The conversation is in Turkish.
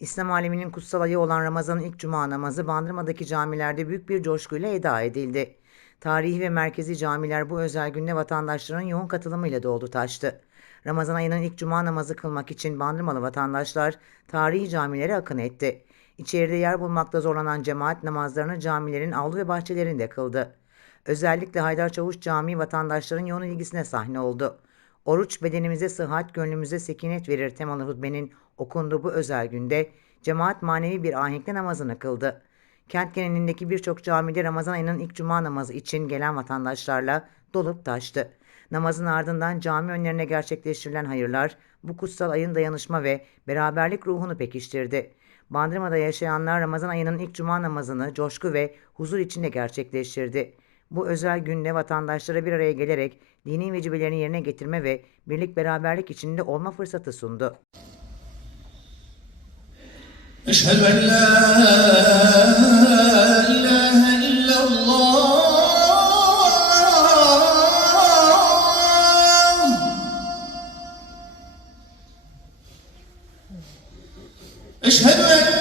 İslam aleminin kutsal ayı olan Ramazan'ın ilk cuma namazı Bandırma'daki camilerde büyük bir coşkuyla eda edildi. Tarihi ve merkezi camiler bu özel günde vatandaşların yoğun katılımıyla doldu taştı. Ramazan ayının ilk cuma namazı kılmak için Bandırmalı vatandaşlar tarihi camilere akın etti. İçeride yer bulmakta zorlanan cemaat namazlarını camilerin avlu ve bahçelerinde kıldı. Özellikle Haydar Çavuş Camii vatandaşların yoğun ilgisine sahne oldu. Oruç bedenimize sıhhat, gönlümüze sekinet verir temalı hutbenin okunduğu bu özel günde cemaat manevi bir ahenkle namazını kıldı. Kent genelindeki birçok camide Ramazan ayının ilk cuma namazı için gelen vatandaşlarla dolup taştı. Namazın ardından cami önlerine gerçekleştirilen hayırlar bu kutsal ayın dayanışma ve beraberlik ruhunu pekiştirdi. Bandırma'da yaşayanlar Ramazan ayının ilk cuma namazını coşku ve huzur içinde gerçekleştirdi. Bu özel günde vatandaşlara bir araya gelerek dini vecibelerini yerine getirme ve birlik beraberlik içinde olma fırsatı sundu. Eşhedü en la ilahe illallah Eşhedü en